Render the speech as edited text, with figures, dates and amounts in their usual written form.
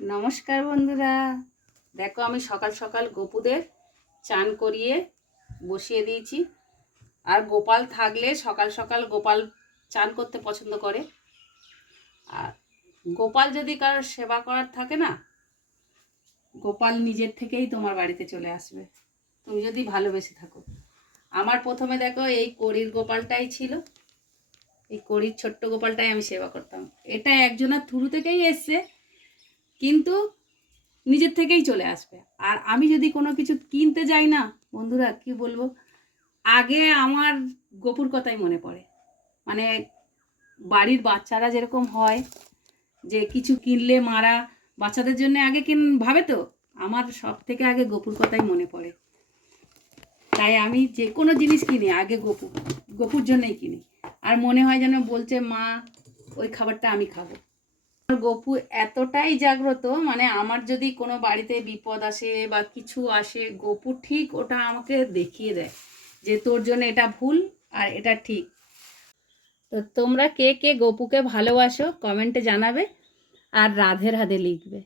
নমস্কার বন্ধুরা, দেখো আমি সকাল সকাল গোপুদের চান করিয়ে বসিয়ে দিয়েছি। আর গোপাল থাকলে সকাল সকাল গোপাল চান করতে পছন্দ করে। আর গোপাল যদি কারোর সেবা করার থাকে না, গোপাল নিজের থেকেই তোমার বাড়িতে চলে আসবে, তুমি যদি ভালোবেসে থাকো। আমার প্রথমে দেখো এই কড়ির গোপালটাই ছিল, এই কড়ির ছোট্ট গোপালটাই আমি সেবা করতাম। এটা একজনের থ্রু থেকেই এসছে, কিন্তু নিজের থেকেই চলে আসবে। আর আমি যদি কোনো কিছু কিনতে যাই না বন্ধুরা, কি বলবো, আগে আমার গপুর কথাই মনে পড়ে। মানে বাড়ির বাচ্চারা যেরকম হয় যে কিছু কিনলে মারা বাচ্চাদের জন্য আগে ভাবে, তো আমার সব থেকে আগে গপুর কথাই মনে পড়ে। তাই আমি যে কোনো জিনিস কিনি আগে গপুর জন্যই কিনি। আর মনে হয় যেন বলছে মা ওই খাবারটা আমি খাবো। গপু এতটাই জাগ্রত, মানে আমার যদি কোনো বাড়িতে বিপদ আসে বা কিছু আসে, গপু ঠিক ওটা আমাকে দেখিয়ে দেয় যে তোর জন্য এটা ভুল আর এটা ঠিক। তো তোমরা কে কে গপুকে ভালোবাসো কমেন্টে জানাবে, আর রাধে রাধে লিখবে।